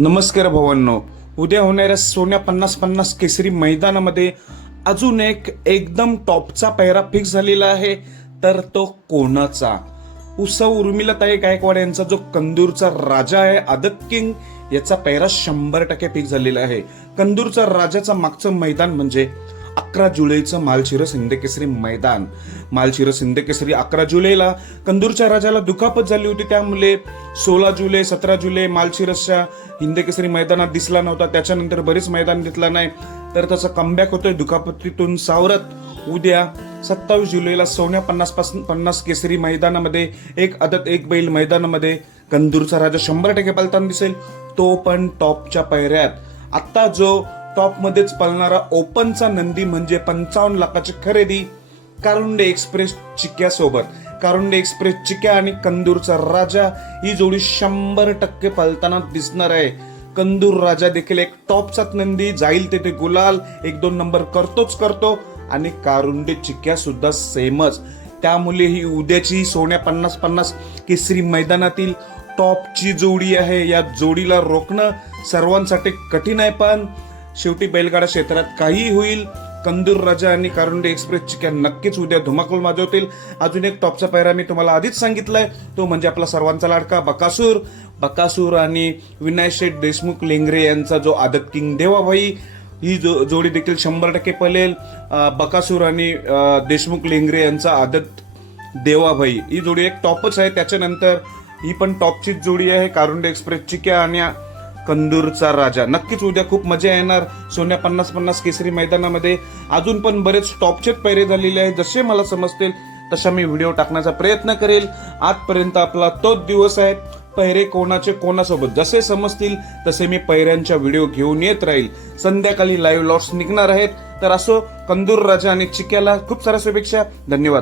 नमस्कार भावांनो. उद्या होणाऱ्या सोन्या पन्नास पन्नास केसरी मैदानामध्ये अजून एक एकदम टॉपचा पेहरा फिक्स झालेला आहे तर तो कोणाचा? उत्सव उर्मिलाताई गायकवाड यांचा जो कंदूरचा राजा आहे आदत किंग याचा पेहरा शंभर टक्के फिक्स झालेला आहे. कंदूरचा राजाचा मागचं मैदान म्हणजे अकरा जुलैचं मालशिरस हिंदकेसरी मैदान. मालशिरस हिंदकेसरी अकरा जुलैला कंदूरच्या राजाला दुखापत झाली होती. त्यामुळे सोळा जुलै सतरा जुलै मालशिरसच्या हिंदकेसरी मैदानात दिसला नव्हता. त्याच्यानंतर बरेच मैदान दिसला नाही. तर त्याचा कमबॅक होतोय दुखापतीतून सावरत. उद्या सत्तावीस जुलैला सोन्या पन्नासपासून पन्नास केसरी मैदानामध्ये एक आदत एक बैल मैदानामध्ये कंदूरचा राजा शंभर टक्के पालताना दिसेल. तो पण टॉपच्या पैऱ्यात आत्ता जो टॉपमध्येच पळणारा ओपनचा नंदी म्हणजे पंचावन्न लाखाची खरेदी कारुंडे एक्सप्रेस चिक्यासोबत कारुंडे एक्सप्रेस चिक्या आणि कंदूरचा राजा ही जोडी शंभर टक्के पळताना दिसणार आहे. कंदूर राजा देखील एक टॉपचाच नंदी जाईल तिथे गुलाल एक दोन नंबर करतोच करतो आणि कारुंडे चिक्या सुद्धा सेमच. त्यामुळे ही उद्याची सोन्या पन्नास पन्नास केसरी मैदानातील टॉपची जोडी आहे. या जोडीला रोखणं सर्वांसाठी कठीण आहे पण शेवटी बैलगाडा क्षेत्रात काहीही होईल. कंदूर राजा आणि कारुंडे एक्सप्रेस चिक्या नक्कीच उद्या धुमाकूळ माजवतील. अजून एक टॉपचा पैरा मी तुम्हाला आधीच सांगितलाय. तो म्हणजे आपला सर्वांचा लाडका बकासूर. बकासूर आणि विनाय शेठ देशमुख लेंगरे यांचा जो आदत किंग देवाभाई ही जो जोडी देखील शंभर टक्के पलेल बकासूर आणि देशमुख लेंगरे यांचा आदत देवाभाई. ही जोडी एक टॉपच आहे. त्याच्यानंतर ही पण टॉपचीच जोडी आहे. कारुंडे एक्सप्रेस चिक्या आणि कंदूरचा राजा. नक्कीच उद्या खूप मजा येणार. सोन्या पन्नास पन्नास केसरी मैदानामध्ये अजून पण बरेच टॉपचेच पैरे झालेले आहेत. जसे मला समजतील तसा मी व्हिडिओ टाकण्याचा प्रयत्न करेल. आजपर्यंत आपला तोच दिवस आहे. पहिरे कोणाचे कोणासोबत? जसे समजतील तसे मी पहिऱ्यांच्या व्हिडिओ घेऊन येत राहील. संध्याकाळी लाईव्ह लॉट्स निघणार आहेत. तर असो कंदूर राजा आणि चिक्याला खूप साऱ्या शुभेच्छा. धन्यवाद.